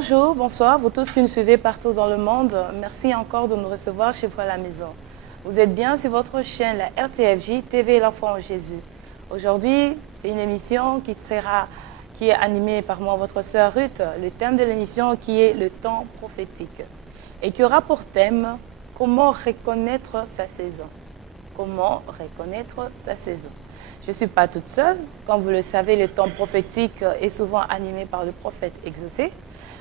Bonjour, bonsoir, vous tous qui nous suivez partout dans le monde. Merci encore de nous recevoir chez vous à la maison. Vous êtes bien sur votre chaîne, la RTFJ, TV L'Enfant en Jésus. Aujourd'hui, c'est une émission qui est animée par moi, votre sœur Ruth. Le thème de l'émission qui est le temps prophétique et qui aura pour thème comment reconnaître sa saison. Comment reconnaître sa saison. Je ne suis pas toute seule. Comme vous le savez, le temps prophétique est souvent animé par le prophète exaucé.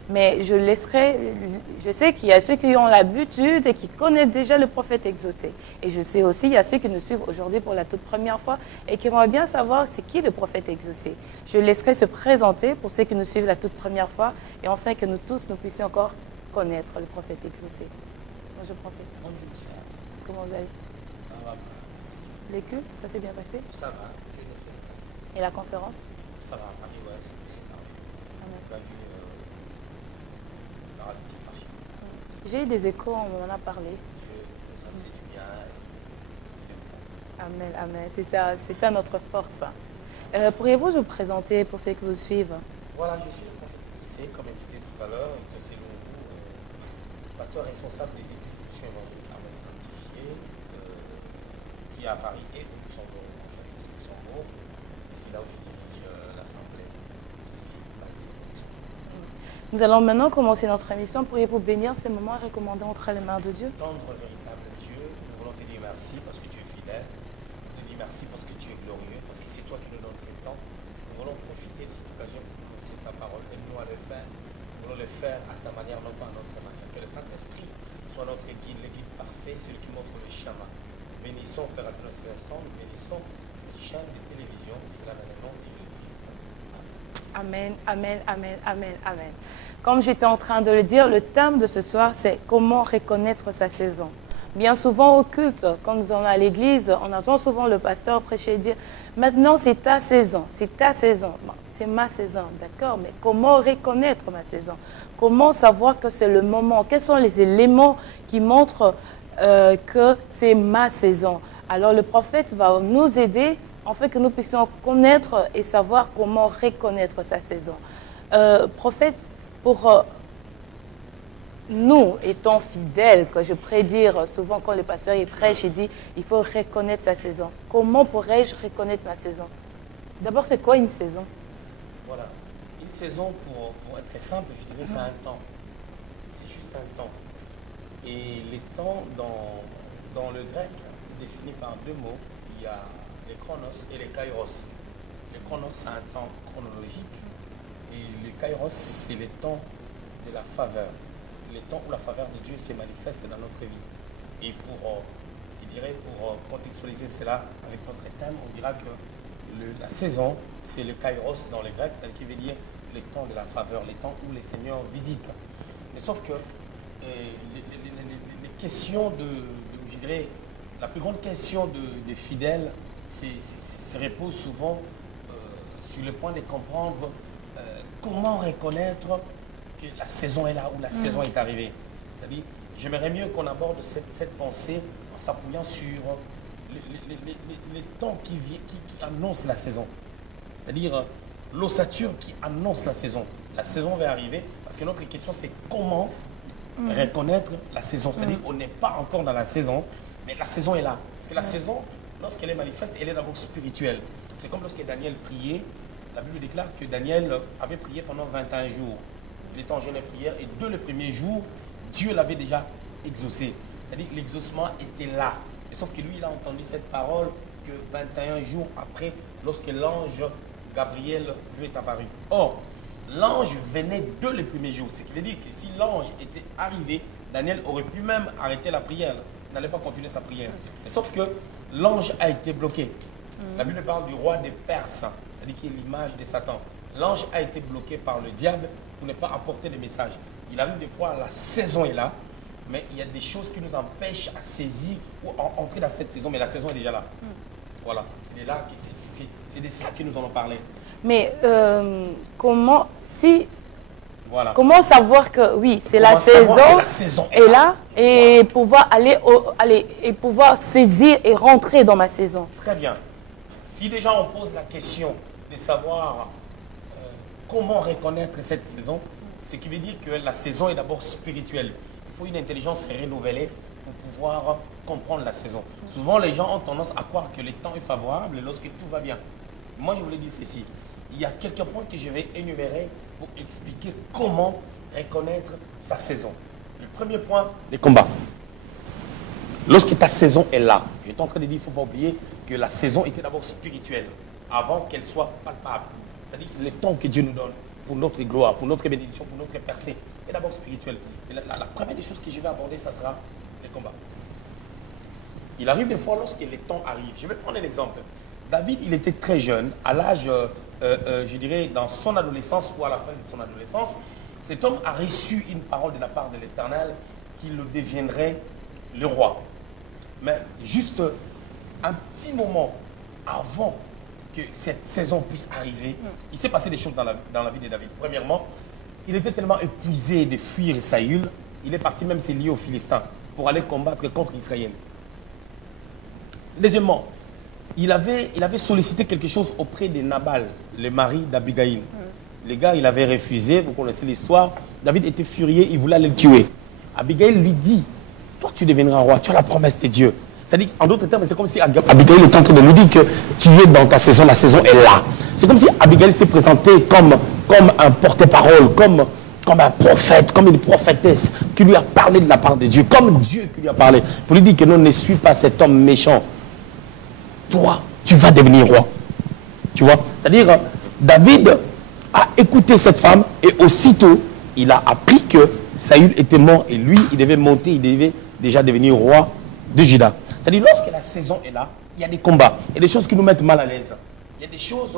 Mais je sais qu'il y a ceux qui ont l'habitude et qui connaissent déjà le prophète exaucé. Et je sais aussi qu'il y a ceux qui nous suivent aujourd'hui pour la toute première fois et qui aimeraient bien savoir c'est qui le prophète exaucé. Je laisserai se présenter pour ceux qui nous suivent la toute première fois et enfin que nous tous, nous puissions encore connaître le prophète exaucé. Bonjour prophète. Bonjour, ça. Comment vous allez? Ça va, merci. Les cultes, ça s'est bien passé? Ça va, Dieu nous fait grâce. Et la conférence? Ça va, Paris, ouais, c'était énorme. Amen. On a vu la petite marché. J'ai eu des échos, on m'en a parlé. Dieu nous a fait du bien et Amen, amen. C'est ça notre force. Pourriez-vous vous présenter pour ceux qui vous suivent? voilà, je suis le prophète Exaucé, comme je disais tout à l'heure, Exaucé Lungu, pasteur responsable des églises de Sion évangélique Carmel sanctifié, qui est à Paris et au Luxembourg, et c'est là où je dirige l'Assemblée basée au Luxembourg. Nous allons maintenant commencer notre émission. Pourriez-vous bénir ces moments et recommander entre les mains de Dieu? Tendre véritable Dieu, nous voulons te dire merci parce que tu es fidèle. Nous te dire merci parce que tu es glorieux, parce que c'est toi qui nous donnes ces temps. Nous voulons profiter de cette occasion pour prononcer ta parole. Aide-nous à le faire. Nous voulons le faire à ta manière, non pas à notre manière. Que le Saint-Esprit soit notre guide, le guide parfait, celui qui montre le chemin. Bénissons, Père, à tous ces instants. Nous bénissons cette chaîne de télévision. C'est là dans le nom de Jésus-Christ. Amen, amen, amen, amen, amen. Comme j'étais en train de le dire, le thème de ce soir, c'est comment reconnaître sa saison. Bien souvent au culte, quand nous allons à l'église, on entend souvent le pasteur prêcher et dire « Maintenant, c'est ta saison, c'est ta saison. Bon, c'est ma saison, d'accord, mais comment reconnaître ma saison? Comment savoir que c'est le moment? Quels sont les éléments qui montrent que c'est ma saison? » Alors le prophète va nous aider afin que nous puissions connaître et savoir comment reconnaître sa saison. Prophète, pour nous étant fidèles, que je prédire souvent quand le pasteur il prêche, il dit il faut reconnaître sa saison. Comment pourrais-je reconnaître ma saison? D'abord, c'est quoi une saison? Voilà. Une saison, pour être simple, je dirais, c'est un temps. C'est juste un temps. Et les temps, dans le grec, définis par deux mots, il y a les chronos et les kairos. Les chronos, c'est un temps chronologique. Et les kairos, c'est les temps de la faveur. Les temps où la faveur de Dieu se manifeste dans notre vie. Et je dirais, pour contextualiser cela avec notre thème, on dira que la saison, c'est le kairos dans le grec, c'est-à-dire qui veut dire les temps de la faveur, les temps où les seigneurs visitent. Mais sauf que les questions je dirais, la plus grande question des fidèles se repose souvent sur le point de comprendre comment reconnaître que la saison est là ou la saison est arrivée. C'est-à-dire, j'aimerais mieux qu'on aborde cette pensée en s'appuyant sur les temps qui annoncent la saison. C'est-à-dire l'ossature qui annonce la saison. La saison va arriver parce que notre question c'est comment reconnaître la saison. C'est-à-dire on n'est pas encore dans la saison, mais la saison est là. Parce que la saison, lorsqu'elle est manifeste, elle est d'abord spirituelle. C'est comme lorsque Daniel priait. La Bible déclare que Daniel avait prié pendant 21 jours. Il était en jeûne et prière et dès le premier jour, Dieu l'avait déjà exaucé. C'est-à-dire que l'exaucement était là. Et sauf que lui, il a entendu cette parole que 21 jours après, lorsque l'ange Gabriel lui est apparu. Or, l'ange venait dès le premier jour. Ce qui veut dire que si l'ange était arrivé, Daniel aurait pu même arrêter la prière. Il n'allait pas continuer sa prière. Mais sauf que l'ange a été bloqué. La Bible parle du roi des Perses, c'est-à-dire qui est l'image de Satan. L'ange a été bloqué par le diable pour ne pas apporter de message. Il arrive des fois, la saison est là, mais il y a des choses qui nous empêchent à saisir ou à entrer dans cette saison, mais la saison est déjà là. Voilà, c'est de ça que nous allons parler. Mais comment savoir que oui, c'est la saison est là et pouvoir et pouvoir saisir et rentrer dans ma saison? Très bien. Si déjà on pose la question de savoir comment reconnaître cette saison, Ce qui veut dire que la saison est d'abord spirituelle. Il faut une intelligence renouvelée pour pouvoir comprendre la saison. Souvent, les gens ont tendance à croire que le temps est favorable lorsque tout va bien. Moi, je voulais dire ceci. Il y a quelques points que je vais énumérer pour expliquer comment reconnaître sa saison. Le premier point, les combats. Lorsque ta saison est là, je suis en train de dire, il ne faut pas oublier que la saison était d'abord spirituelle, avant qu'elle soit palpable. C'est-à-dire que le temps que Dieu nous donne pour notre gloire, pour notre bénédiction, pour notre percée, est d'abord spirituel. Et la première des choses que je vais aborder, ça sera les combats. Il arrive des fois lorsque les temps arrivent. Je vais prendre un exemple. David, il était très jeune, à l'âge, je dirais, dans son adolescence ou à la fin de son adolescence. Cet homme a reçu une parole de la part de l'Éternel qu'il le deviendrait le roi. Mais juste un petit moment avant que cette saison puisse arriver, il s'est passé des choses dans la vie de David. Premièrement, il était tellement épuisé de fuir Saül, il est parti même se lier aux Philistins pour aller combattre contre Israël. Deuxièmement, il avait sollicité quelque chose auprès de Nabal, le mari d'Abigaïl. Le gars, il avait refusé, vous connaissez l'histoire. David était furieux, il voulait aller le tuer. Abigaïl lui dit, toi tu deviendras roi, tu as la promesse de Dieu. C'est-à-dire, en d'autres termes, c'est comme si Abigaïl était en train de lui dire que tu es dans ta saison, la saison est là. C'est comme si Abigaïl s'est présentée comme un porte-parole, comme un prophète, comme une prophétesse qui lui a parlé de la part de Dieu, comme Dieu qui lui a parlé. Pour lui dire que non, ne suis pas cet homme méchant. Toi, tu vas devenir roi. Tu vois? C'est-à-dire, David a écouté cette femme et aussitôt, il a appris que Saül était mort et lui, il devait monter, il devait déjà devenir roi de Juda. C'est-à-dire, lorsque la saison est là, il y a des combats, il y a des choses qui nous mettent mal à l'aise. Il y a des choses,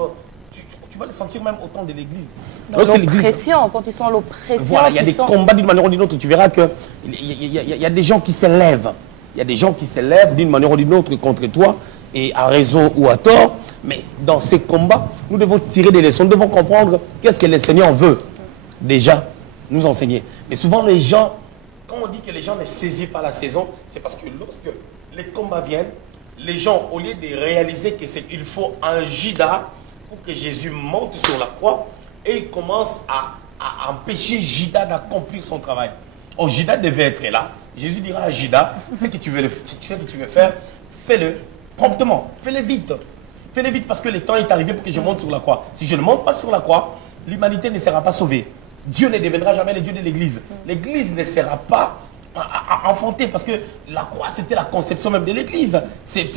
tu vas les sentir même au temps de l'église. L'oppression, quand tu sens l'oppression. Voilà, il y a des combats d'une manière ou d'une autre. Tu verras qu'il y a des gens qui s'élèvent. Il y a des gens qui s'élèvent d'une manière ou d'une autre contre toi, et à raison ou à tort. Mais dans ces combats, nous devons tirer des leçons. Nous devons comprendre qu'est-ce que le Seigneur veut déjà nous enseigner. Mais souvent, les gens, quand on dit que les gens ne saisissent pas la saison, c'est parce que lorsque les combats viennent, les gens, au lieu de réaliser qu'il faut un Judas pour que Jésus monte sur la croix, et ils commencent à empêcher Judas d'accomplir son travail. Oh, Judas devait être là. Jésus dira à Judas, ce que tu veux faire, fais-le promptement, fais-le vite. Fais-le vite parce que le temps est arrivé pour que je monte sur la croix. Si je ne monte pas sur la croix, l'humanité ne sera pas sauvée. Dieu ne deviendra jamais le Dieu de l'Église. L'Église ne sera pas enfantée parce que la croix, c'était la conception même de l'Église. C'est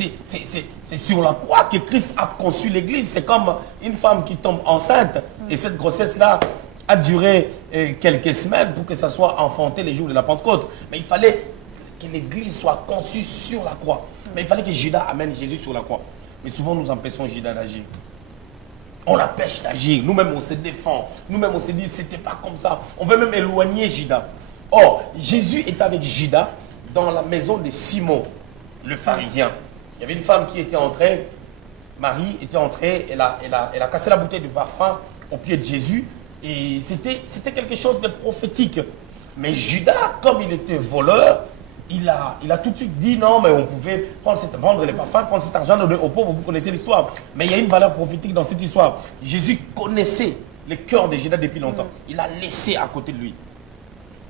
sur la croix que Christ a conçu l'Église. C'est comme une femme qui tombe enceinte et cette grossesse-là a duré quelques semaines pour que ça soit enfanté les jours de la Pentecôte. Mais il fallait que l'Église soit conçue sur la croix. Mais il fallait que Judas amène Jésus sur la croix. Mais souvent, nous empêchons Judas d'agir. On l'empêche d'agir. Nous-mêmes, on se défend. Nous-mêmes, on se dit, c'était pas comme ça. On veut même éloigner Judas. Or, Jésus est avec Judas dans la maison de Simon, le pharisien. Il y avait une femme qui était entrée. Marie était entrée. Elle a cassé la bouteille de parfum au pied de Jésus. Et c'était quelque chose de prophétique. Mais Judas, comme il était voleur, il a tout de suite dit non, mais on pouvait vendre les parfums, prendre cet argent, donner aux pauvres, vous connaissez l'histoire. Mais il y a une valeur prophétique dans cette histoire. Jésus connaissait le cœur de Judas depuis longtemps. Il a laissé à côté de lui.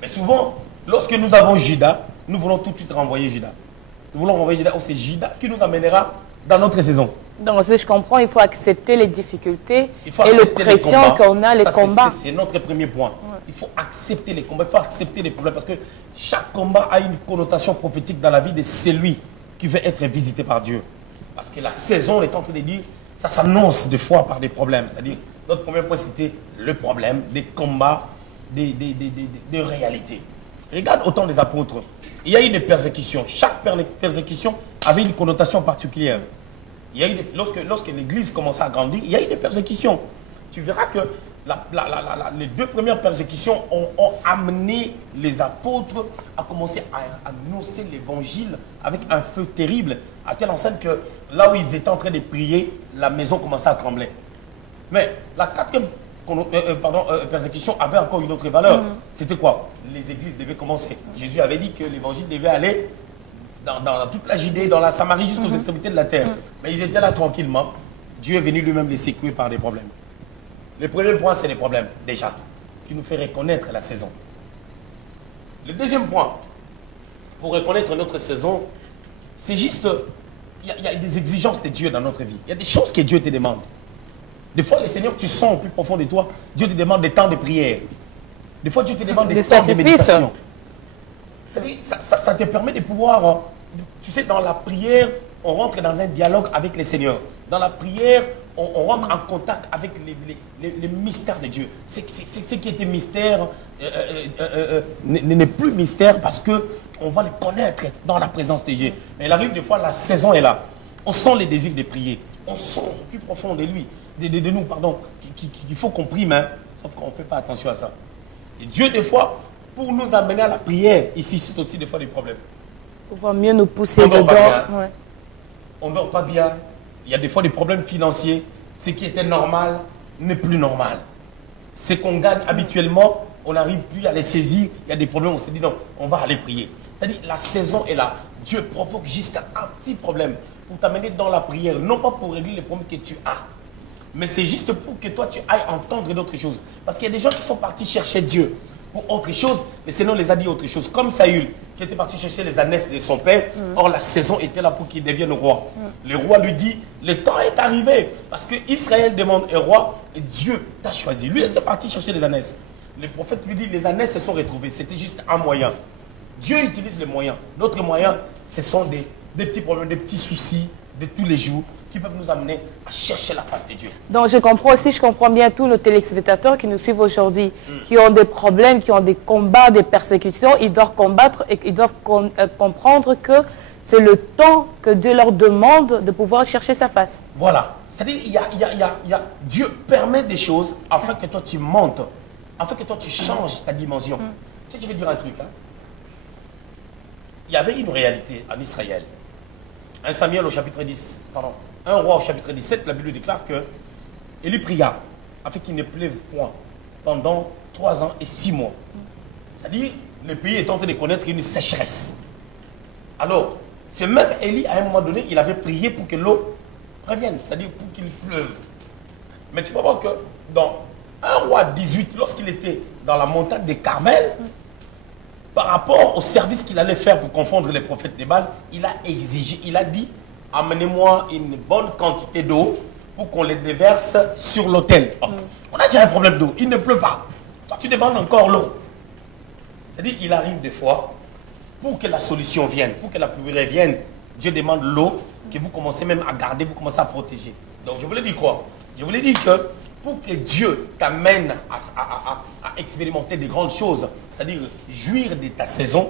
Mais souvent, lorsque nous avons Judas, nous voulons tout de suite renvoyer Judas. Nous voulons renvoyer Judas, c'est Judas qui nous amènera dans notre saison. Donc, si je comprends, il faut accepter les difficultés et l'oppression qu'on a, les combats. C'est notre premier point. Ouais. Il faut accepter les combats, il faut accepter les problèmes parce que chaque combat a une connotation prophétique dans la vie de celui qui veut être visité par Dieu. Parce que la saison, on est en train de dire, ça s'annonce des fois par des problèmes. C'est-à-dire, notre premier point, c'était le problème, des combats, des réalités. Regarde au temps des apôtres, il y a eu des persécutions. Chaque persécution avait une connotation particulière. Il y a eu lorsque l'Église commençait à grandir, il y a eu des persécutions. Tu verras que les deux premières persécutions ont amené les apôtres à commencer à annoncer l'Évangile avec un feu terrible, à telle enseigne que là où ils étaient en train de prier, la maison commençait à trembler. Mais la quatrième persécution avait encore une autre valeur. C'était quoi? Les églises devaient commencer. Jésus avait dit que l'Évangile devait aller dans toute la Judée, dans la Samarie, jusqu'aux extrémités de la terre. Mais ils étaient là tranquillement. Dieu est venu lui-même les secouer par des problèmes. Le premier point, c'est les problèmes, déjà. qui nous fait reconnaître la saison. Le deuxième point, pour reconnaître notre saison, c'est juste, il y a des exigences de Dieu dans notre vie. Il y a des choses que Dieu te demande. Des fois, le Seigneur, tu sens au plus profond de toi, Dieu te demande des temps de prière. Des fois, Dieu te demande des temps de méditation. C'est-à-dire, ça te permet de pouvoir, tu sais, dans la prière, on rentre dans un dialogue avec le Seigneur. Dans la prière, on rentre en contact avec les mystères de Dieu. Ce qui était mystère n'est plus mystère parce qu'on va le connaître dans la présence de Dieu. Mais il arrive des fois, la saison est là. On sent les désirs de prier. On sent au plus profond de lui, de nous, pardon, qu'il faut qu'on prie, mais sauf qu'on ne fait pas attention à ça. Et Dieu, des fois, pour nous amener à la prière, ici, c'est aussi des fois des problèmes. Pour pouvoir mieux nous pousser dedans. Ouais. On ne dort pas bien. Il y a des fois des problèmes financiers. Ce qui était normal n'est plus normal. Ce qu'on gagne habituellement, on n'arrive plus à les saisir. Il y a des problèmes, on se dit non, on va aller prier. C'est-à-dire la saison est là. Dieu provoque juste un petit problème pour t'amener dans la prière. Non pas pour régler les problèmes que tu as, mais c'est juste pour que toi tu ailles entendre d'autres choses. Parce qu'il y a des gens qui sont partis chercher Dieu pour autre chose, mais Seigneur les a dit autre chose. Comme Saül, qui était parti chercher les ânesses de son père, or la saison était là pour qu'il devienne roi. Le roi lui dit, le temps est arrivé, parce que Israël demande un roi, et Dieu t'a choisi. Lui était parti chercher les ânesses. Le prophète lui dit, les ânesses se sont retrouvées, c'était juste un moyen. Dieu utilise les moyens. D'autres moyens, ce sont des petits problèmes, des petits soucis de tous les jours, qui peuvent nous amener à chercher la face de Dieu. Donc je comprends bien tous nos téléspectateurs qui nous suivent aujourd'hui, qui ont des problèmes, qui ont des combats, des persécutions. Ils doivent combattre et ils doivent comprendre que c'est le temps que Dieu leur demande de pouvoir chercher sa face. Voilà. C'est-à-dire, Dieu permet des choses afin que toi tu montes, afin que toi tu changes ta dimension. Tu sais, je vais dire un truc. Hein. Il y avait une réalité en Israël. 1 Samuel au chapitre 10, pardon, 1 roi au chapitre 17, la Bible déclare que Élie pria afin qu'il ne pleuve point pendant 3 ans et 6 mois. C'est-à-dire, le pays est en train de connaître une sécheresse. Alors, ce même Élie, à un moment donné, il avait prié pour que l'eau revienne, c'est-à-dire pour qu'il pleuve. Mais tu peux voir que dans 1 roi 18, lorsqu'il était dans la montagne de Carmel, par rapport au service qu'il allait faire pour confondre les prophètes de Baal, il a exigé, il a dit, amenez-moi une bonne quantité d'eau pour qu'on les déverse sur l'autel. Oh, on a déjà un problème d'eau, il ne pleut pas. Toi, tu demandes encore l'eau. C'est-à-dire, il arrive des fois, pour que la solution vienne, pour que la pluie revienne, Dieu demande l'eau, que vous commencez même à garder, vous commencez à protéger. Donc, je voulais dire quoi? Je voulais dire que pour que Dieu t'amène à expérimenter de grandes choses, c'est-à-dire jouir de ta saison,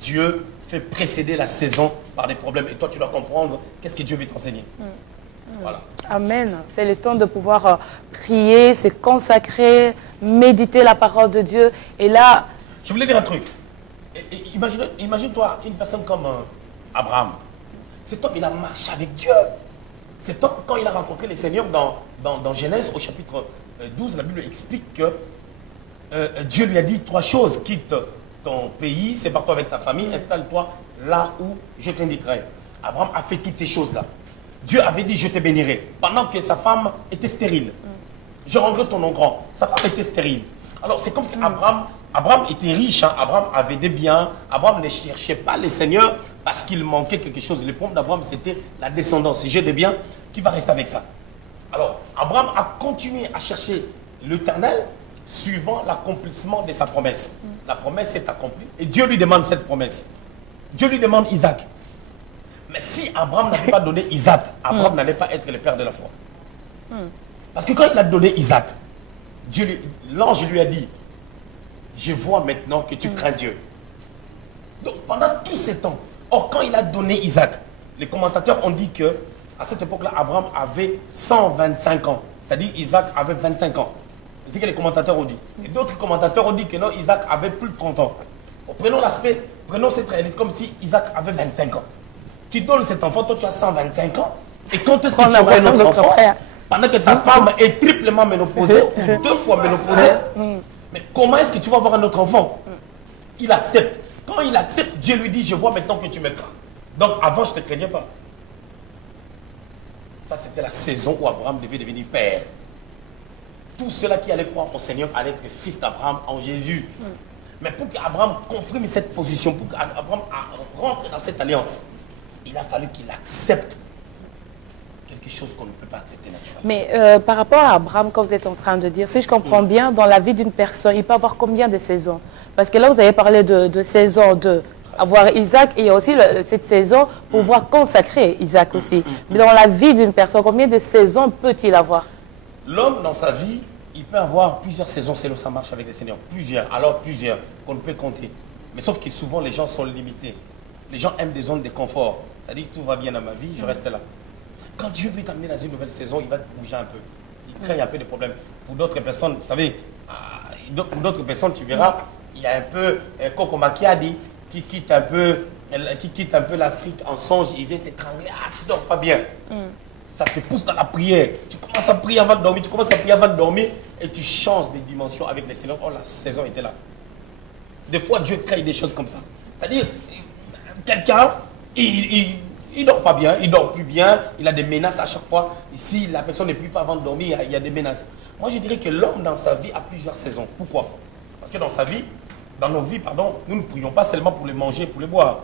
Dieu fait précéder la saison par des problèmes. Et toi, tu dois comprendre qu'est-ce que Dieu veut t'enseigner. Voilà. Amen. C'est le temps de pouvoir prier, se consacrer, méditer la parole de Dieu. Et là... Je voulais dire un truc. Imagine-toi une personne comme Abraham. Cet homme, il a marché avec Dieu. Cet homme, quand il a rencontré le Seigneur dans Genèse, au chapitre 12, la Bible explique que Dieu lui a dit 3 choses. Quitte ton pays, sépare-toi avec ta famille, installe-toi là où je t'indiquerai. Abraham a fait toutes ces choses-là. Dieu avait dit, je te bénirai. Pendant que sa femme était stérile. Je rendrai ton nom grand. Sa femme était stérile. Alors, c'est comme si Abraham était riche. Hein. Abraham avait des biens. Abraham ne cherchait pas le Seigneur parce qu'il manquait quelque chose. Le problème d'Abraham, c'était la descendance. Si j'ai des biens, qui va rester avec ça? Alors, Abraham a continué à chercher l'Éternel suivant l'accomplissement de sa promesse. La promesse s'est accomplie et Dieu lui demande cette promesse. Dieu lui demande Isaac. Mais si Abraham n'avait pas donné Isaac, Abraham n'allait pas être le père de la foi. Parce que quand il a donné Isaac, l'ange lui a dit, je vois maintenant que tu crains Dieu. Donc pendant tout ce temps, quand il a donné Isaac, les commentateurs ont dit que à cette époque-là, Abraham avait 125 ans. C'est-à-dire Isaac avait 25 ans. C'est ce que les commentateurs ont dit. Et d'autres commentateurs ont dit que non, Isaac avait plus de 30 ans. Bon, prenons cette réalité comme si Isaac avait 25 ans. Tu donnes cet enfant, toi tu as 125 ans. Et quand est-ce que tu auras un autre enfant? Pendant que ta femme est triplement ménopausée ou 2 fois ménopausée. Mais comment est-ce que tu vas avoir un autre enfant? Il accepte. Quand il accepte, Dieu lui dit, je vois maintenant que tu me crains. Donc avant, je ne te craignais pas. Ça, c'était la saison où Abraham devait devenir père. Tous ceux-là qui allaient croire au Seigneur allaient être fils d'Abraham en Jésus. Mais pour qu'Abraham confirme cette position, pour qu'Abraham rentre dans cette alliance, il a fallu qu'il accepte quelque chose qu'on ne peut pas accepter naturellement. Mais par rapport à Abraham, quand vous êtes en train de dire, si je comprends bien, dans la vie d'une personne, il peut avoir combien de saisons? Parce que là, vous avez parlé de saison de avoir Isaac et il y a aussi cette saison pour pouvoir consacrer Isaac aussi. Mais dans la vie d'une personne, combien de saisons peut-il avoir? L'homme, dans sa vie, il peut avoir plusieurs saisons, c'est là où ça marche avec le Seigneur. Plusieurs, qu'on ne peut compter. Mais sauf que souvent, les gens sont limités. Les gens aiment des zones de confort. Ça dit que tout va bien dans ma vie, je reste là. Quand Dieu veut t'amener dans une nouvelle saison, il va te bouger un peu. Il crée un peu de problèmes. Pour d'autres personnes, vous savez, pour d'autres personnes, tu verras, il y a un peu, Coco Makiadi, qui quitte un peu l'Afrique en songe, il vient t'étrangler, tu ne dors pas bien. Ça te pousse dans la prière. Tu commences à prier avant de dormir, et tu changes de dimension avec les Seigneurs. Oh, la saison était là. Des fois, Dieu crée des choses comme ça. C'est-à-dire, quelqu'un, il dort pas bien, il dort plus bien, il a des menaces à chaque fois. Si la personne ne prie pas avant de dormir, il y a des menaces. Moi, je dirais que l'homme dans sa vie a plusieurs saisons. Pourquoi? Parce que dans nos vies, nous ne prions pas seulement pour les manger, pour les boire.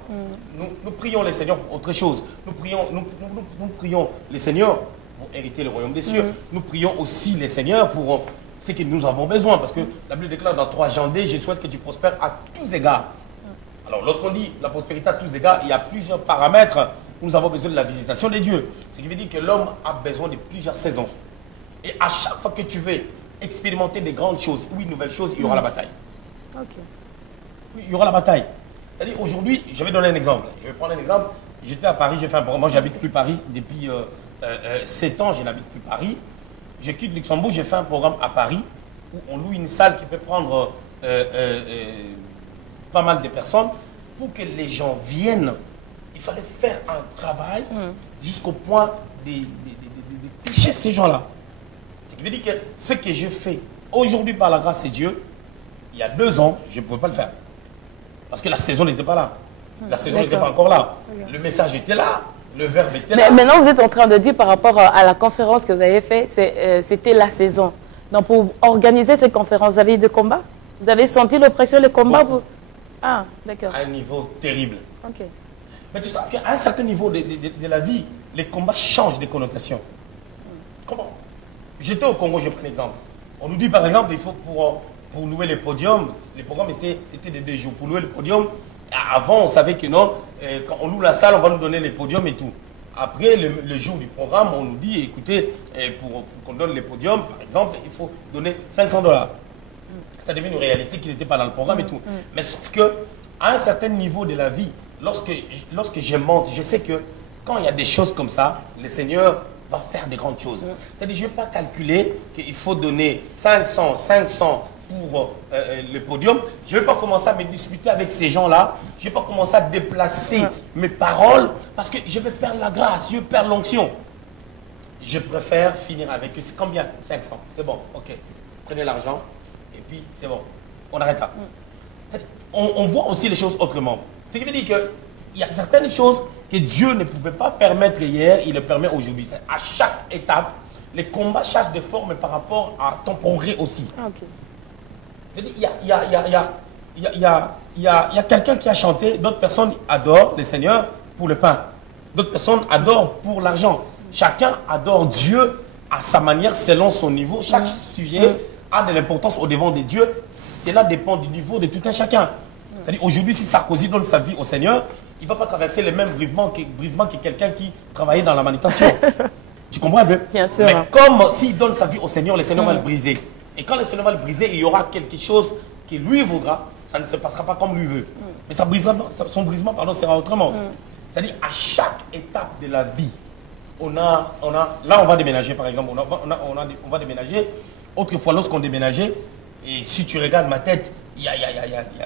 Nous prions les Seigneurs pour autre chose. Nous prions les Seigneurs pour hériter le royaume des cieux. Nous prions aussi les Seigneurs pour ce que nous avons besoin. Parce que la Bible déclare dans 3 Jean D, je souhaite que tu prospères à tous égards. Alors, lorsqu'on dit la prospérité à tous égards, il y a plusieurs paramètres. Nous avons besoin de la visitation de Dieu. Ce qui veut dire que l'homme a besoin de plusieurs saisons. Et à chaque fois que tu veux expérimenter des grandes choses ou une nouvelle chose, il y aura la bataille. Il y aura la bataille. C'est-à-dire aujourd'hui, je vais donner un exemple. Je vais prendre un exemple. J'étais à Paris, j'ai fait un programme. Moi, j'habite plus Paris depuis 7 ans. Je n'habite plus Paris. Je quitte Luxembourg. J'ai fait un programme à Paris où on loue une salle qui peut prendre pas mal de personnes. Pour que les gens viennent, il fallait faire un travail jusqu'au point de toucher ces gens-là. Ce qui veut dire que ce que je fais aujourd'hui par la grâce de Dieu, il y a 2 ans, je ne pouvais pas le faire. Parce que la saison n'était pas là. La saison n'était pas encore là. Le message était là. Le verbe était là. Mais maintenant, vous êtes en train de dire par rapport à la conférence que vous avez faite, c'était la saison. Donc, pour organiser cette conférence, vous avez eu des combats? Vous avez senti l'oppression, les combats Ah, d'accord. À un niveau terrible. Ok. Mais tu sais qu'à un certain niveau de la vie, les combats changent de connotation. Comment? J'étais au Congo, je prends un exemple. On nous dit par exemple, il faut pour louer les podiums, les programmes étaient de 2 jours. Pour louer le podium, avant on savait que non, quand on loue la salle, on va nous donner les podiums et tout. Après, le jour du programme, on nous dit, écoutez, pour qu'on donne les podiums, par exemple, il faut donner $500. Ça devient une réalité qui n'était pas dans le programme et tout. Mais sauf que, à un certain niveau de la vie, lorsque je monte, je sais que quand il y a des choses comme ça, le Seigneur va faire des grandes choses. C'est-à-dire, je ne vais pas calculer qu'il faut donner 500 pour le podium. Je ne vais pas commencer à me disputer avec ces gens-là. Je ne vais pas commencer à déplacer mes paroles parce que je vais perdre la grâce, je vais perdre l'onction. Je préfère finir avec eux. C'est combien? 500. C'est bon, ok. Prenez l'argent et puis c'est bon. On arrête là. On voit aussi les choses autrement. Ce qui veut dire qu'il y a certaines choses que Dieu ne pouvait pas permettre hier, il le permet aujourd'hui. À chaque étape, les combats changent de forme par rapport à ton progrès aussi. Il y a quelqu'un qui a chanté, d'autres personnes adorent le Seigneur pour le pain. D'autres personnes adorent pour l'argent. Chacun adore Dieu à sa manière, selon son niveau. Chaque sujet a de l'importance au devant de Dieu. Cela dépend du niveau de tout un chacun. C'est-à-dire, aujourd'hui, si Sarkozy donne sa vie au Seigneur, il ne va pas traverser les mêmes brisements que quelqu'un qui travaillait dans la manutention. Tu comprends un peu? Bien sûr. Mais comme s'il donne sa vie au Seigneur, le Seigneur va le briser. Et quand le Seigneur va le briser, il y aura quelque chose qui lui voudra, ça ne se passera pas comme lui veut. Mais son brisement sera autrement. C'est-à-dire, à chaque étape de la vie, là, on va déménager, par exemple. On va déménager. Autrefois, lorsqu'on déménageait, et si tu regardes ma tête, il y a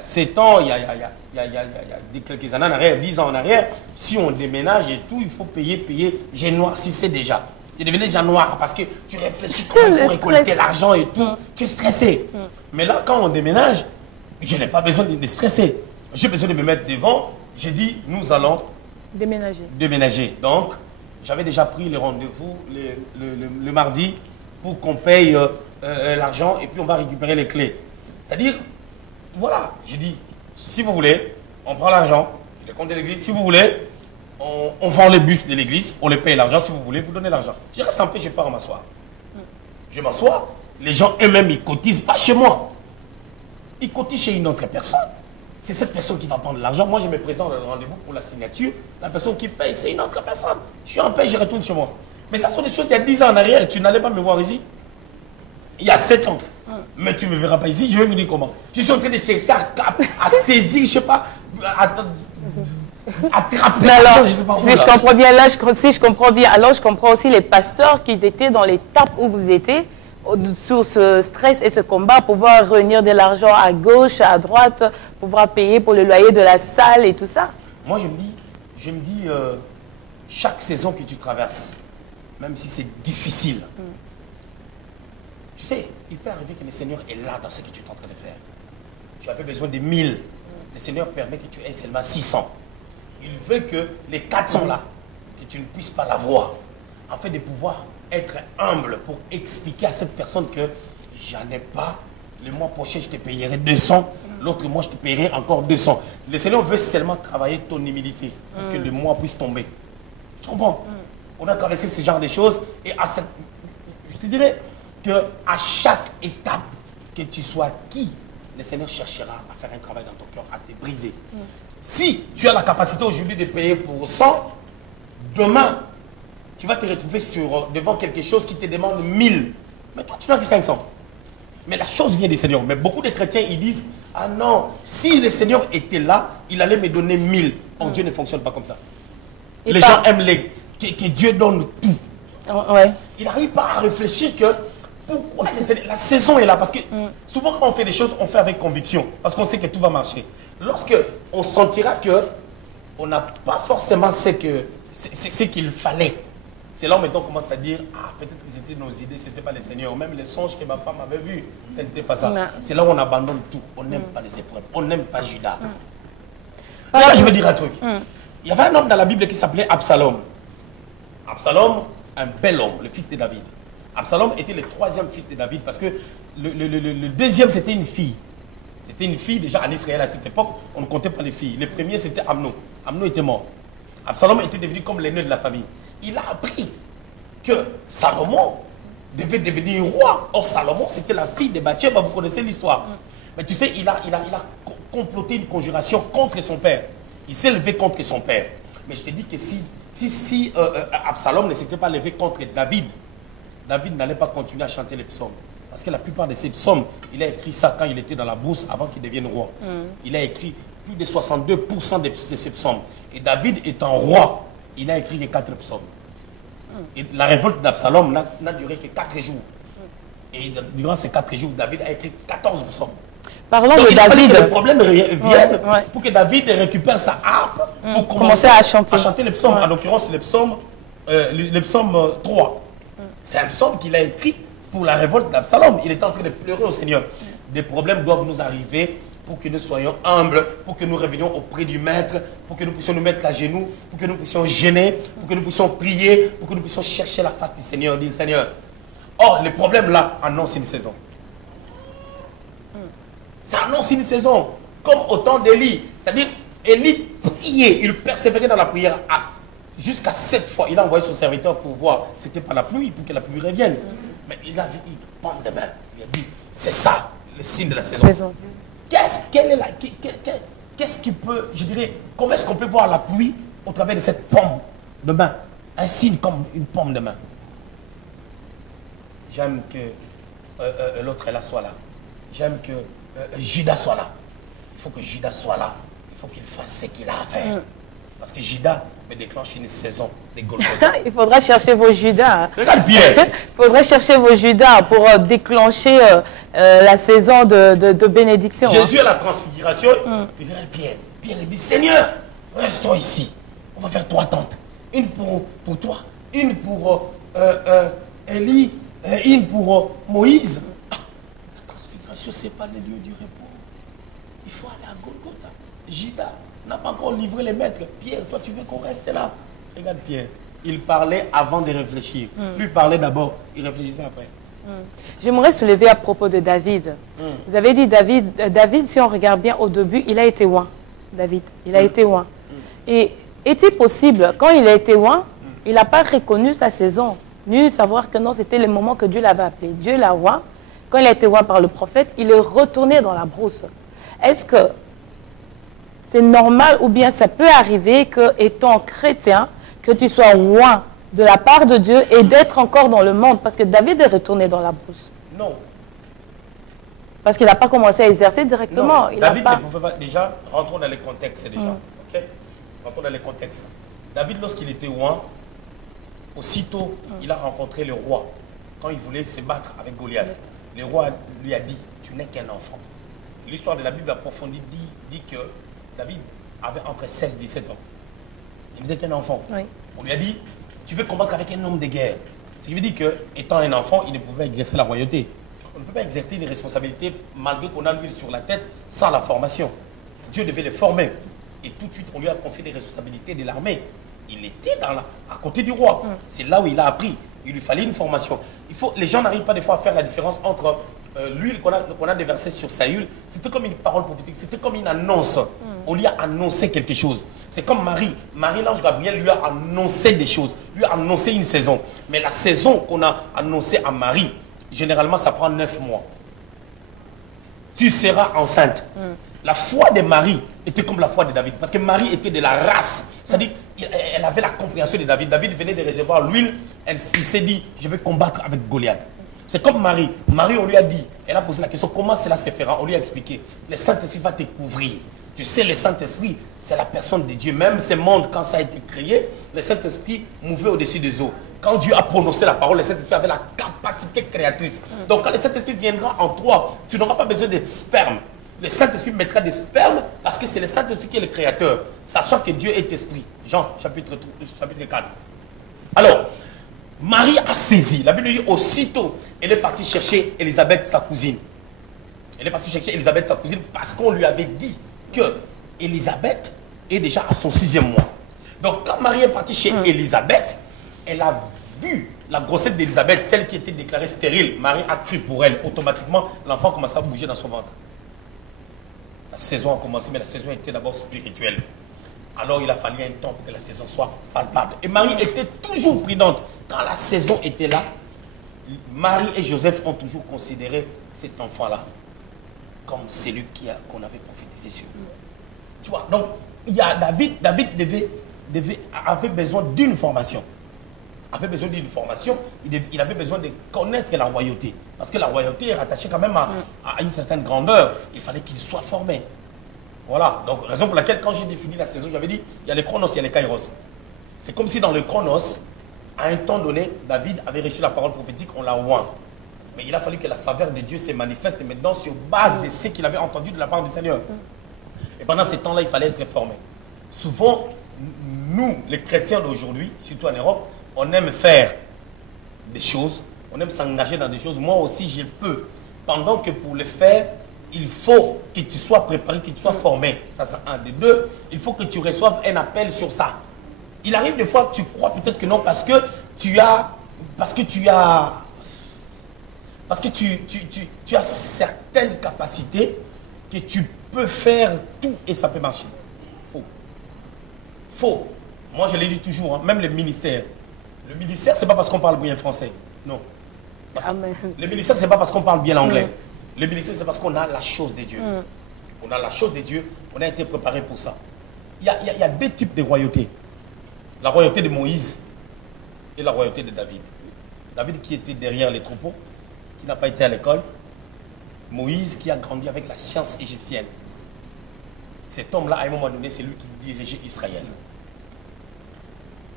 7 ans, il y a quelques années en arrière, 10 ans en arrière, si on déménage et tout, il faut payer. J'ai noircissé déjà. Tu devenais déjà noir parce que tu réfléchis comment il faut récolter l'argent et tout. Tu es stressé. Mais là, quand on déménage, je n'ai pas besoin de stresser. J'ai besoin de me mettre devant. J'ai dit, nous allons déménager. Donc, j'avais déjà pris le rendez-vous le mardi pour qu'on paye l'argent et puis on va récupérer les clés. C'est-à-dire, voilà, je dis, si vous voulez, on prend l'argent, je les compte de l'église, si vous voulez, on vend les bus de l'église, on les paye l'argent, si vous voulez, vous donnez l'argent. Je reste en paix, je pars m'asseoir. Je m'assois, les gens eux-mêmes, ils cotisent pas chez moi. Ils cotisent chez une autre personne. C'est cette personne qui va prendre l'argent. Moi, je me présente au rendez-vous pour la signature. La personne qui paye, c'est une autre personne. Je suis en paix, je retourne chez moi. Mais ça sont des choses il y a 10 ans en arrière. Tu n'allais pas me voir ici. Il y a 7 ans. Mais tu ne me verras pas ici. Je vais venir comment? Je suis en train de chercher à saisir, je ne sais pas, à attraper. Alors, si je comprends bien, là, si je comprends bien, alors je comprends aussi les pasteurs qui étaient dans l'étape où vous étiez, sur ce stress et ce combat, pouvoir réunir de l'argent à gauche, à droite, pouvoir payer pour le loyer de la salle et tout ça. Moi, je me dis chaque saison que tu traverses, même si c'est difficile, tu sais, il peut arriver que le Seigneur est là dans ce que tu es en train de faire. Tu avais besoin de 1000. Le Seigneur permet que tu aies seulement 600. Il veut que les 400 là, que tu ne puisses pas l'avoir, afin de pouvoir être humble pour expliquer à cette personne que j'en ai pas. Le mois prochain, je te payerai 200. L'autre mois, je te payerai encore 200. Le Seigneur veut seulement travailler ton humilité pour que le mois puisse tomber. Tu comprends? On a traversé ce genre de choses et je te dirais qu'à chaque étape, que tu sois qui, le Seigneur cherchera à faire un travail dans ton cœur, à te briser. Si tu as la capacité aujourd'hui de payer pour 100, demain, tu vas te retrouver devant quelque chose qui te demande 1000. Mais toi, tu n'as que 500. Mais la chose vient du Seigneur. Mais beaucoup de chrétiens, ils disent, ah non, si le Seigneur était là, il allait me donner 1000. Or, Dieu ne fonctionne pas comme ça. Les gens aiment que Dieu donne tout. Il n'arrive pas à réfléchir que pourquoi la saison est là. Parce que souvent, quand on fait des choses, on fait avec conviction. Parce qu'on sait que tout va marcher. Lorsque on sentira qu'on n'a pas forcément ce qu'il fallait, c'est là où maintenant on commence à dire, ah, peut-être que c'était nos idées, ce n'était pas le Seigneur. Même les songes que ma femme avait vus, ce n'était pas ça. C'est là où on abandonne tout. On n'aime pas les épreuves. On n'aime pas Judas. Là, je veux dire un truc. Il y avait un homme dans la Bible qui s'appelait Absalom. Absalom, un bel homme, le fils de David. Absalom était le troisième fils de David parce que le deuxième, c'était une fille. C'était une fille, déjà en Israël à cette époque, on ne comptait pas les filles. Le premier, c'était Amnon. Amnon était mort. Absalom était devenu comme l'aîné de la famille. Il a appris que Salomon devait devenir roi. Or, Salomon, c'était la fille de Bathsheba. Vous connaissez l'histoire. Mais tu sais, il a comploté une conjuration contre son père. Il s'est levé contre son père. Mais je te dis que si Absalom ne s'était pas levé contre David, David n'allait pas continuer à chanter les psaumes. Parce que la plupart de ces psaumes, il a écrit ça quand il était dans la bourse avant qu'il devienne roi. Il a écrit plus de 62% de ces psaumes. Et David étant roi, il n'a écrit que 4 psaumes. Et la révolte d'Absalom n'a duré que 4 jours. Et durant ces 4 jours, David a écrit 14 psaumes. Parlons donc, de David. Que le problème vienne pour que David récupère sa harpe pour commencer à chanter les psaumes. En l'occurrence, le psaume 3. C'est un psaume qu'il a écrit pour la révolte d'Absalom. Il était en train de pleurer au Seigneur. Des problèmes doivent nous arriver pour que nous soyons humbles, pour que nous revenions auprès du Maître, pour que nous puissions nous mettre à genoux, pour que nous puissions gêner, pour que nous puissions prier, pour que nous puissions chercher la face du Seigneur, dire Seigneur. Or, le problème là annonce une saison. Ça annonce une saison, comme au temps d'Élie. C'est-à-dire, Élie priait, il persévérait dans la prière jusqu'à 7 fois. Il a envoyé son serviteur pour voir, c'était pas la pluie, pour que la pluie revienne. Mais il a vu une pomme de main. Il a dit, c'est ça, le signe de la saison. Qu'est-ce qui peut, je dirais, comment est-ce qu'on peut voir la pluie au travers de cette pomme de main? Un signe comme une pomme de main. J'aime que l'autre là soit là. J'aime que Judas soit là. Il faut que Judas soit là. Il faut qu'il fasse ce qu'il a à faire. Parce que Judas me déclenche une saison de Golgotha. Il faudra chercher vos Judas. Regarde Pierre. Il faudra chercher vos Judas pour déclencher la saison de bénédiction. Jésus à la transfiguration, il regarde Pierre. Pierre il dit, Seigneur, reste-toi ici. On va faire 3 tentes. Une pour toi, une pour Élie, une pour Moïse. La transfiguration, ce n'est pas le lieu du repos. Il faut aller à Golgotha. Judas n'a pas encore livré les maîtres. Pierre, toi, tu veux qu'on reste là? Regarde Pierre. Il parlait avant de réfléchir. Lui parlait d'abord, il réfléchissait après. J'aimerais soulever à propos de David. Vous avez dit David, si on regarde bien au début, il a été oint. David, il a été oint. Et est-il possible, quand il a été oint, il n'a pas reconnu sa saison, ni savoir que non, c'était le moment que Dieu l'avait appelé. Dieu l'a oint. Quand il a été oint par le prophète, il est retourné dans la brousse. Est-ce que c'est normal ou bien ça peut arriver que, étant chrétien, que tu sois oint de la part de Dieu et d'être encore dans le monde? Parce que David est retourné dans la brousse. Non. Parce qu'il n'a pas commencé à exercer directement. Non, David ne pouvait pas... Déjà, rentrons dans les contextes déjà. Ok. Rentrons dans les contextes. David, lorsqu'il était oint, aussitôt, il a rencontré le roi. Quand il voulait se battre avec Goliath, le roi lui a dit, tu n'es qu'un enfant. L'histoire de la Bible approfondie dit que David avait entre 16 et 17 ans. Il n'était qu'un enfant. Oui. On lui a dit, tu veux combattre avec un homme de guerre. Ce qui veut dire qu'étant un enfant, il ne pouvait exercer la royauté. On ne peut pas exercer des responsabilités malgré qu'on a l'huile sur la tête sans la formation. Dieu devait le former. Et tout de suite, on lui a confié des responsabilités de l'armée. Il était à côté du roi. C'est là où il a appris. Il lui fallait une formation. Les gens n'arrivent pas des fois à faire la différence entre l'huile qu'on a déversée sur Saül. C'était comme une parole prophétique. C'était comme une annonce. On lui a annoncé quelque chose. C'est comme Marie. Marie, l'ange Gabriel, lui a annoncé des choses. Lui a annoncé une saison. Mais la saison qu'on a annoncée à Marie, généralement, ça prend 9 mois. Tu seras enceinte. La foi de Marie était comme la foi de David. Parce que Marie était de la race. C'est-à-dire, elle avait la compréhension de David. David venait de recevoir l'huile. Il s'est dit, je vais combattre avec Goliath. C'est comme Marie. Marie, on lui a dit, elle a posé la question, comment cela se fera? On lui a expliqué, le Saint-Esprit va te couvrir. Tu sais, le Saint-Esprit, c'est la personne de Dieu. Même ce monde, quand ça a été créé, le Saint-Esprit mouvait au-dessus des eaux. Quand Dieu a prononcé la parole, le Saint-Esprit avait la capacité créatrice. Donc quand le Saint-Esprit viendra en toi, tu n'auras pas besoin de sperme. Le Saint-Esprit mettra des spermes parce que c'est le Saint-Esprit qui est le créateur, sachant que Dieu est esprit. Jean, chapitre 4. Alors, Marie a saisi. La Bible dit aussitôt, elle est partie chercher Élisabeth, sa cousine. Elle est partie chercher Élisabeth, sa cousine, parce qu'on lui avait dit que Élisabeth est déjà à son 6e mois. Donc quand Marie est partie chez Élisabeth, elle a vu la grossesse d'Élisabeth, celle qui était déclarée stérile. Marie a cru pour elle. Automatiquement, l'enfant commença à bouger dans son ventre. La saison a commencé, mais la saison était d'abord spirituelle. Alors il a fallu un temps pour que la saison soit palpable. Et Marie était toujours prudente. Quand la saison était là, Marie et Joseph ont toujours considéré cet enfant-là comme celui qu'on avait prophétisé sur lui. Tu vois, donc il y a David avait besoin d'une formation. Il avait besoin de connaître la royauté. Parce que la royauté est rattachée quand même à une certaine grandeur. Il fallait qu'il soit formé. Voilà. Donc, raison pour laquelle, quand j'ai défini la saison, j'avais dit, il y a les chronos, il y a les kairos. C'est comme si dans le chronos, à un temps donné, David avait reçu la parole prophétique, on l'a oint. Mais il a fallu que la faveur de Dieu se manifeste maintenant sur base de ce qu'il avait entendu de la part du Seigneur. Et pendant ce temps-là, il fallait être formé. Souvent, nous, les chrétiens d'aujourd'hui, surtout en Europe, on aime faire des choses, on aime s'engager dans des choses. Moi aussi, je peux. Pendant que pour le faire, il faut que tu sois préparé, que tu sois formé. Ça, c'est un des deux. Il faut que tu reçoives un appel sur ça. Il arrive des fois que tu crois peut-être que non, parce que tu as certaines capacités que tu peux faire tout et ça peut marcher. Faux. Moi, je l'ai dit toujours, hein, même le ministère. Le ministère, ce n'est pas parce qu'on parle bien français. Non. Le ministère, ce n'est pas parce qu'on parle bien l'anglais. Le ministère, c'est parce qu'on a la chose de Dieu. On a la chose de Dieu, on a été préparé pour ça. Il y a deux types de royauté. La royauté de Moïse et la royauté de David. David qui était derrière les troupeaux, qui n'a pas été à l'école. Moïse qui a grandi avec la science égyptienne. Cet homme-là, à un moment donné, c'est lui qui dirigeait Israël.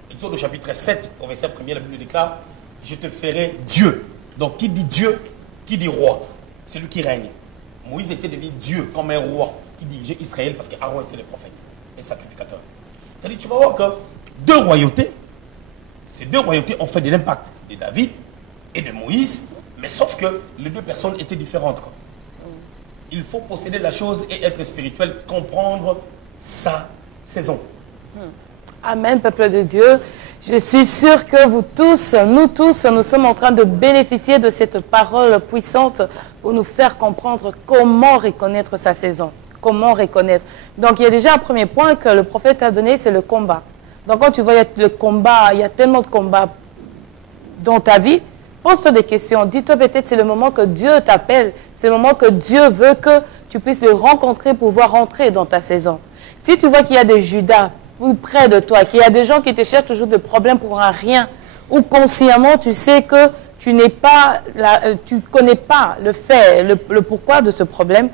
Exode au chapitre 7, au verset 1er, la Bible déclare, je te ferai Dieu. Donc qui dit Dieu, qui dit roi? C'est lui qui règne. Moïse était devenu Dieu comme un roi qui dirigeait Israël parce qu'Aaron était le prophète et sacrificateur. C'est-à-dire, tu vas voir que deux royautés, ces deux royautés ont fait de l'impact de David et de Moïse, mais sauf que les deux personnes étaient différentes. Quoi. Il faut posséder la chose et être spirituel, comprendre sa saison. Amen, peuple de Dieu. Je suis sûre que vous tous, nous sommes en train de bénéficier de cette parole puissante pour nous faire comprendre comment reconnaître sa saison. Comment reconnaître. Donc, il y a déjà un premier point que le prophète a donné, c'est le combat. Donc, quand tu vois le combat, il y a tellement de combats dans ta vie, pose-toi des questions. Dis-toi peut-être c'est le moment que Dieu t'appelle. C'est le moment que Dieu veut que tu puisses le rencontrer pour pouvoir rentrer dans ta saison. Si tu vois qu'il y a des Judas ou près de toi, qu'il y a des gens qui te cherchent toujours des problèmes pour un rien, ou consciemment tu sais que tu n'es pas, tu connais pas le fait, le pourquoi de ce problème,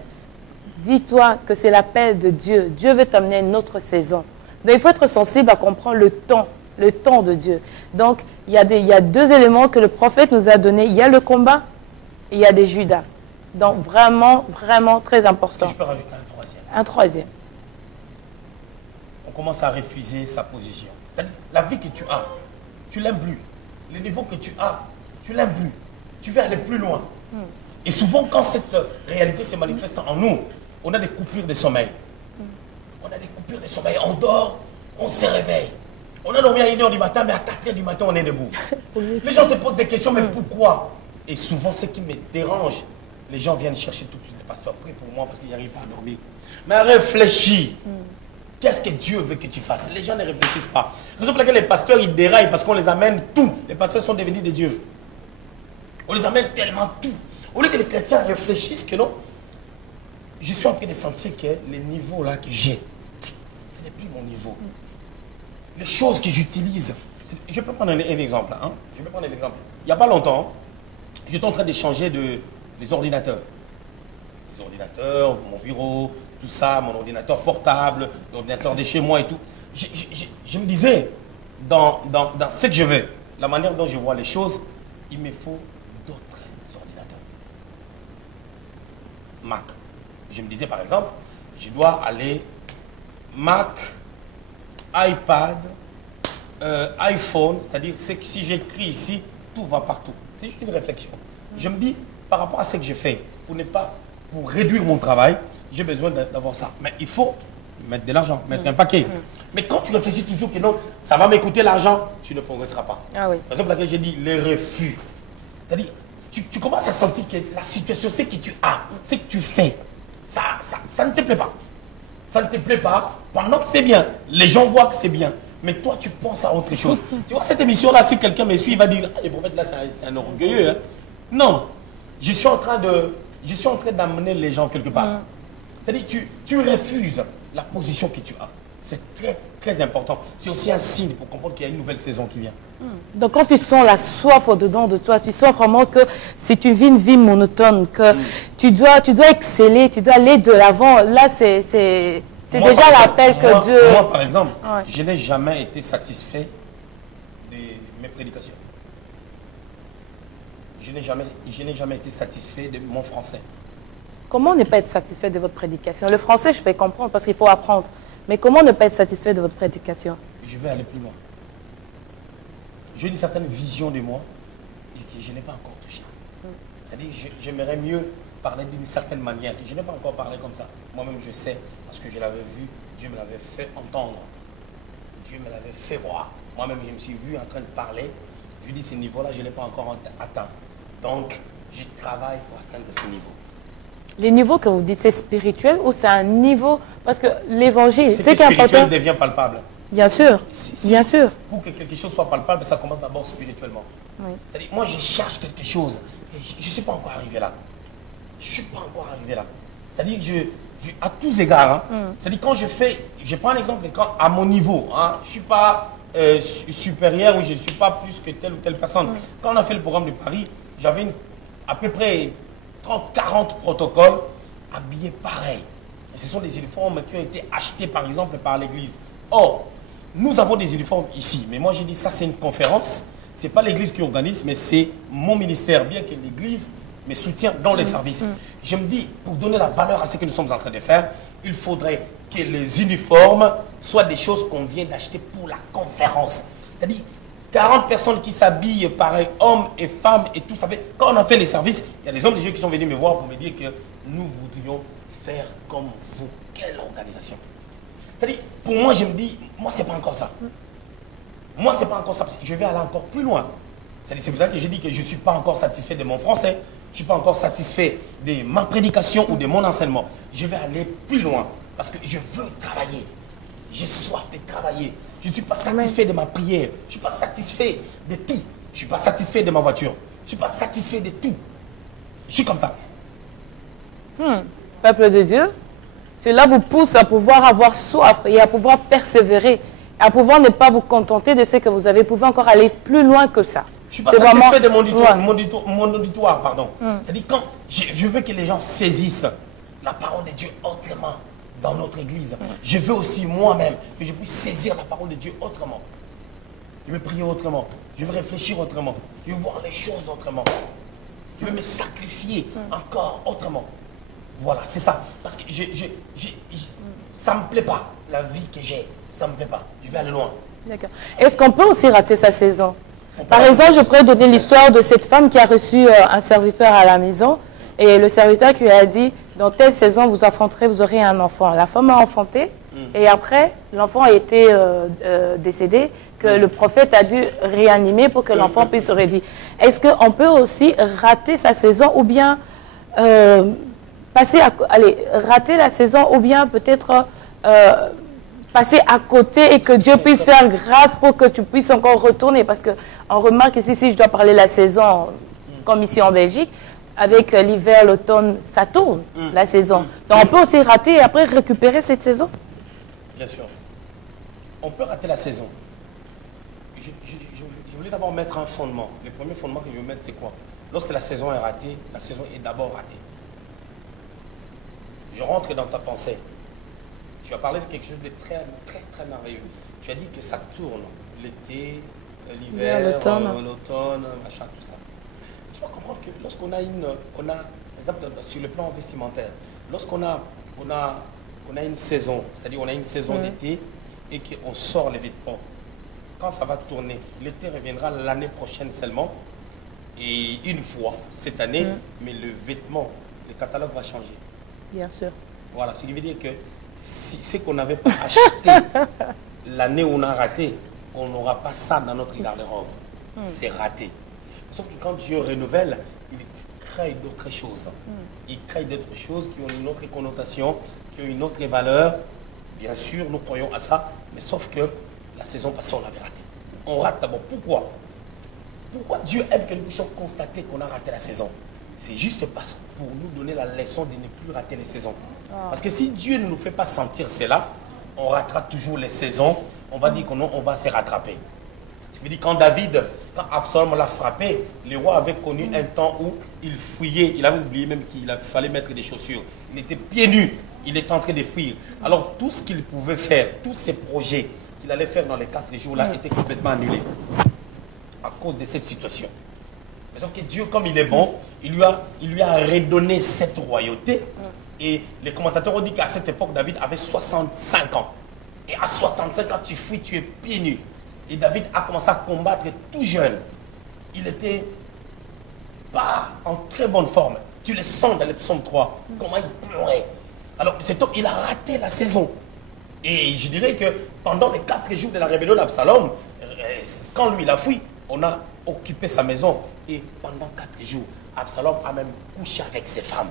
dis-toi que c'est l'appel de Dieu. Dieu veut t'amener à une autre saison. Donc il faut être sensible à comprendre le temps de Dieu. Donc il y a deux éléments que le prophète nous a donnés. Il y a le combat et il y a des Judas. Donc vraiment, vraiment très important. Si je peux rajouter un troisième. Un troisième. On commence à refuser sa position. C'est-à-dire, la vie que tu as, tu l'aimes plus. Le niveau que tu as, tu l'aimes plus. Tu veux aller plus loin. Et souvent, quand cette réalité se manifeste en nous, on a des coupures de sommeil. On a des coupures de sommeil. On dort, on se réveille. On a dormi à 1h du matin, mais à 4h du matin, on est debout. Les gens se posent des questions, mais pourquoi? Et souvent, ce qui me dérange, les gens viennent chercher tout de suite les pasteurs. Prie pour moi parce qu'ils n'arrivent pas à dormir. Mais réfléchis. Qu'est-ce que Dieu veut que tu fasses? Les gens ne réfléchissent pas. C'est pour laquelle les pasteurs, ils déraillent parce qu'on les amène tout. Les pasteurs sont devenus des dieux. On les amène tellement tout. Au lieu que les chrétiens réfléchissent que non, je suis en train de sentir que les niveaux là que j'ai, ce n'est plus mon niveau. Les choses que j'utilise, je peux prendre un exemple. Hein? Je peux prendre un exemple. Il n'y a pas longtemps, j'étais en train d'échanger les ordinateurs. Les ordinateurs, mon bureau, tout ça, mon ordinateur portable, l'ordinateur de chez moi et tout. Je me disais, dans ce que je veux, la manière dont je vois les choses, il me faut d'autres ordinateurs. Mac. Je me disais par exemple, je dois aller Mac, iPad, iPhone, c'est-à-dire que si j'écris ici, tout va partout. C'est juste une réflexion. Je me dis, par rapport à ce que je fais, pour réduire mon travail, j'ai besoin d'avoir ça. Mais il faut mettre de l'argent, mettre un paquet. Mais quand tu réfléchis toujours que non, ça va m'écouter l'argent, tu ne progresseras pas. Ah oui. Par exemple, laquelle j'ai dit les refus. C'est-à-dire, tu commences à sentir que la situation, c'est que tu as, c'est que tu fais, ça ne te plaît pas. Ça ne te plaît pas, pendant que c'est bien. Les gens voient que c'est bien. Mais toi, tu penses à autre chose. Tu vois, cette émission-là, si quelqu'un me suit, il va dire, ah, le prophète là, c'est un orgueilleux. Hein. Non. Je suis en train d'amener les gens quelque part. C'est-à-dire, tu refuses la position que tu as. C'est très, très important. C'est aussi un signe pour comprendre qu'il y a une nouvelle saison qui vient. Donc, quand tu sens la soif au-dedans de toi, tu sens vraiment que si tu vis une vie monotone, que tu dois exceller, tu dois aller de l'avant. Là, c'est déjà l'appel que Dieu... Moi, par exemple, je n'ai jamais été satisfait de mes prédications. Je n'ai jamais été satisfait de mon français. Comment ne pas être satisfait de votre prédication? Le français, je peux comprendre parce qu'il faut apprendre. Mais comment ne pas être satisfait de votre prédication? Je vais aller plus loin. J'ai une certaine vision de moi et que je n'ai pas encore touché. C'est-à-dire que j'aimerais mieux parler d'une certaine manière. Je n'ai pas encore parlé comme ça. Moi-même, je sais, parce que je l'avais vu, Dieu me l'avait fait entendre. Dieu me l'avait fait voir. Moi-même, je me suis vu en train de parler. Je lui dis, ce niveau-là, je ne l'ai pas encore atteint. Donc, je travaille pour atteindre ce niveau. Les niveaux que vous dites, c'est spirituel ou c'est un niveau... Parce que l'évangile, c'est que spirituel devient palpable. Bien sûr, bien sûr. Pour que quelque chose soit palpable, ça commence d'abord spirituellement. Oui. C'est-à-dire, moi, je cherche quelque chose. Je ne suis pas encore arrivé là. Je ne suis pas encore arrivé là. C'est-à-dire que à tous égards, c'est-à-dire quand je prends un exemple, à mon niveau, je ne suis pas supérieur ou je ne suis pas plus que telle ou telle personne. Quand on a fait le programme de Paris, j'avais à peu près 30-40 protocoles habillés pareil. Et ce sont des uniformes qui ont été achetés par exemple par l'église. Or, nous avons des uniformes ici. Mais moi j'ai dit ça c'est une conférence. Ce n'est pas l'église qui organise, mais c'est mon ministère. Bien que l'église me soutient dans les services. Je me dis, pour donner la valeur à ce que nous sommes en train de faire, il faudrait que les uniformes soient des choses qu'on vient d'acheter pour la conférence. C'est-à-dire 40 personnes qui s'habillent pareil, hommes et femmes et tout ça. Quand on a fait les services, il y a des hommes de Dieu qui sont venus me voir pour me dire que nous voudrions faire comme vous. Quelle organisation? C'est-à-dire, pour moi, je me dis, moi, c'est pas encore ça. Moi, c'est pas encore ça. Je vais aller encore plus loin. C'est pour ça que j'ai dit que je ne suis pas encore satisfait de mon français. Je ne suis pas encore satisfait de ma prédication ou de mon enseignement. Je vais aller plus loin parce que je veux travailler. J'ai soif de travailler. Je ne suis pas satisfait de ma prière. Je ne suis pas satisfait de tout. Je ne suis pas satisfait de ma voiture. Je ne suis pas satisfait de tout. Je suis comme ça. Peuple de Dieu, cela vous pousse à pouvoir avoir soif et à pouvoir persévérer, à pouvoir ne pas vous contenter de ce que vous avez. Vous pouvez encore aller plus loin que ça. Je ne suis pas satisfait de mon auditoire, pardon. C'est-à-dire quand je veux que les gens saisissent la parole de Dieu autrement dans notre église. Je veux aussi moi-même que je puisse saisir la parole de Dieu autrement. Je veux prier autrement. Je veux réfléchir autrement. Je veux voir les choses autrement. Je veux me sacrifier encore autrement. Voilà, c'est ça. Parce que ça ne me plaît pas, la vie que j'ai. Ça ne me plaît pas. Je vais aller loin. D'accord. Est-ce qu'on peut aussi rater sa saison? Par exemple, je pourrais donner l'histoire de cette femme qui a reçu un serviteur à la maison. Et le serviteur qui lui a dit, dans telle saison, vous affronterez, vous aurez un enfant. La femme a enfanté. Et après, l'enfant a été décédé, que le prophète a dû réanimer pour que l'enfant puisse se revivre. Est-ce qu'on peut aussi rater sa saison ou bien rater la saison ou bien peut-être passer à côté et que Dieu puisse faire grâce pour que tu puisses encore retourner? Parce qu'on remarque ici, si je dois parler de la saison, comme ici en Belgique, avec l'hiver, l'automne, ça tourne, la saison. Donc on peut aussi rater et après récupérer cette saison? Bien sûr. On peut rater la saison. Je voulais d'abord mettre un fondement. Le premier fondement que je veux mettre, c'est quoi? Lorsque la saison est ratée, la saison est d'abord ratée. Je rentre dans ta pensée. Tu as parlé de quelque chose de très, très, très merveilleux. Tu as dit que ça tourne. L'été, l'hiver, l'automne, machin, tout ça. Tu vas comprendre que lorsqu'on a exemple, sur le plan vestimentaire, lorsqu'on a une saison, c'est-à-dire on a une saison d'été et qu'on sort les vêtements, quand ça va tourner, l'été reviendra l'année prochaine seulement et une fois cette année, mais le vêtement, le catalogue va changer. Bien sûr. Voilà, ce qui veut dire que si c'est qu'on n'avait pas acheté l'année où on a raté, on n'aura pas ça dans notre garde-robe. C'est raté. Sauf que quand Dieu renouvelle, il crée d'autres choses. Il crée d'autres choses qui ont une autre connotation, qui ont une autre valeur. Bien sûr, nous croyons à ça, mais sauf que la saison passée, on l'avait raté. On rate d'abord. Pourquoi? Pourquoi Dieu aime que nous puissions constater qu'on a raté la saison? C'est juste parce que pour nous donner la leçon de ne plus rater les saisons. Parce que si Dieu ne nous fait pas sentir cela, on ratera toujours les saisons. On va dire qu'on va se rattraper. Ce qui veut dire quand Absalom l'a frappé, le roi avait connu un temps où il fouillait. Il avait oublié même qu'il fallait mettre des chaussures. Il était pieds nus. Il était en train de fuir. Alors tout ce qu'il pouvait faire, tous ses projets qu'il allait faire dans les 4 jours-là étaient complètement annulés à cause de cette situation. Mais sauf que Dieu, comme il est bon, il lui a redonné cette royauté. Et les commentateurs ont dit qu'à cette époque, David avait 65 ans. Et à 65 ans, tu fuis, tu es pieds nus. Et David a commencé à combattre tout jeune. Il n'était pas en très bonne forme. Tu le sens dans le psaume 3, comment il pleurait. Alors, cet homme, il a raté la saison. Et je dirais que pendant les 4 jours de la rébellion d'Absalom, quand lui, il a fui, on a occupé sa maison. Et pendant 4 jours, Absalom a même couché avec ses femmes.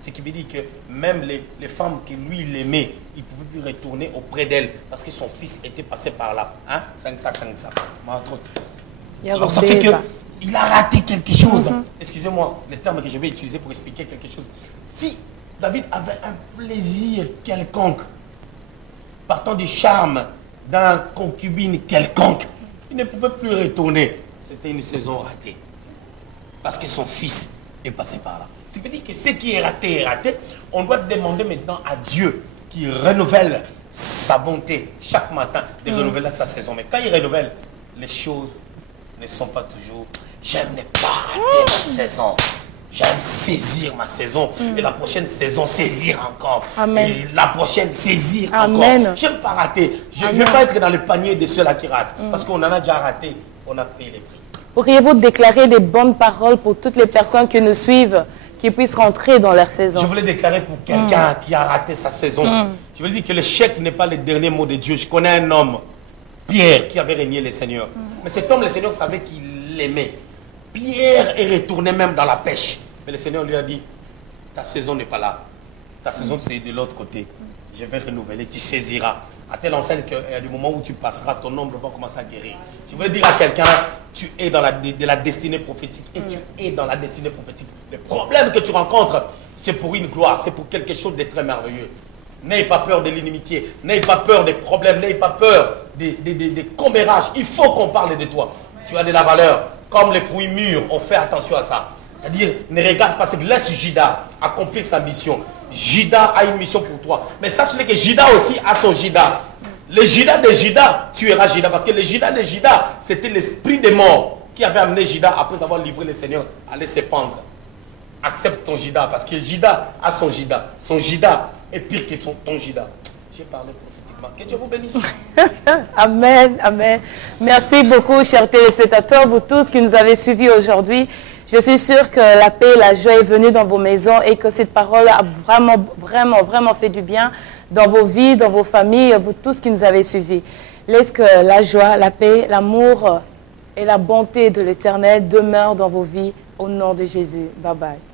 Ce qui veut dire que même les femmes que lui, il aimait, il ne pouvait plus retourner auprès d'elles parce que son fils était passé par là. Hein? 5 ça. Alors ça fait qu'il a raté quelque chose. Excusez-moi, les termes que je vais utiliser pour expliquer quelque chose. Si David avait un plaisir quelconque, partant du charme d'un concubine quelconque, il ne pouvait plus retourner. C'était une saison ratée. Parce que son fils est passé par là. Ce qui veut dire que ce qui est raté est raté. On doit demander maintenant à Dieu qui renouvelle sa bonté chaque matin de renouveler sa saison. Mais quand il renouvelle, les choses ne sont pas toujours. J'aime ne pas rater ma saison. J'aime saisir ma saison. Et la prochaine saison, saisir encore. Amen. Et la prochaine, saisir Amen. encore. J'aime pas rater. Je ne veux pas être dans le panier de ceux-là qui ratent. Parce qu'on en a déjà raté. On a payé les prix. Pourriez-vous déclarer des bonnes paroles pour toutes les personnes qui nous suivent, qui puissent rentrer dans leur saison? Je voulais déclarer pour quelqu'un qui a raté sa saison. Je voulais dire que l'échec n'est pas le dernier mot de Dieu. Je connais un homme Pierre qui avait régné le Seigneur. Mais cet homme, le Seigneur savait qu'il l'aimait. Pierre est retourné même dans la pêche. Mais le Seigneur lui a dit, ta saison n'est pas là. Ta saison, c'est de l'autre côté. Je vais renouveler, tu saisiras. À telle enseigne qu'à du moment où tu passeras, ton ombre va commencer à guérir. Je veux dire à quelqu'un, tu es dans la destinée prophétique. Et tu es dans la destinée prophétique. Le problème que tu rencontres, c'est pour une gloire, c'est pour quelque chose de très merveilleux. N'ayez pas peur de l'inimitié, n'ayez pas peur des problèmes, n'ayez pas peur des commérages. Il faut qu'on parle de toi. Tu as de la valeur. Comme les fruits mûrs, on fait attention à ça. C'est-à-dire, ne regarde pas, c'est que laisse Judas accomplir sa mission. Judas a une mission pour toi. Mais sache-le que Judas aussi a son Judas. Le Judas de Judas tuera Judas. Parce que le Judas de Judas, c'était l'esprit des morts qui avait amené Judas, après avoir livré le Seigneur, à aller se pendre. Accepte ton Judas, parce que Judas a son Judas. Son Judas est pire que ton Judas. J'ai parlé prophétiquement. Que Dieu vous bénisse. Amen, amen. Merci beaucoup, chers téléspectateurs, vous tous qui nous avez suivis aujourd'hui. Je suis sûre que la paix et la joie est venue dans vos maisons et que cette parole a vraiment fait du bien dans vos vies, dans vos familles, vous tous qui nous avez suivis. Laisse que la joie, la paix, l'amour et la bonté de l'Éternel demeurent dans vos vies au nom de Jésus. Bye bye.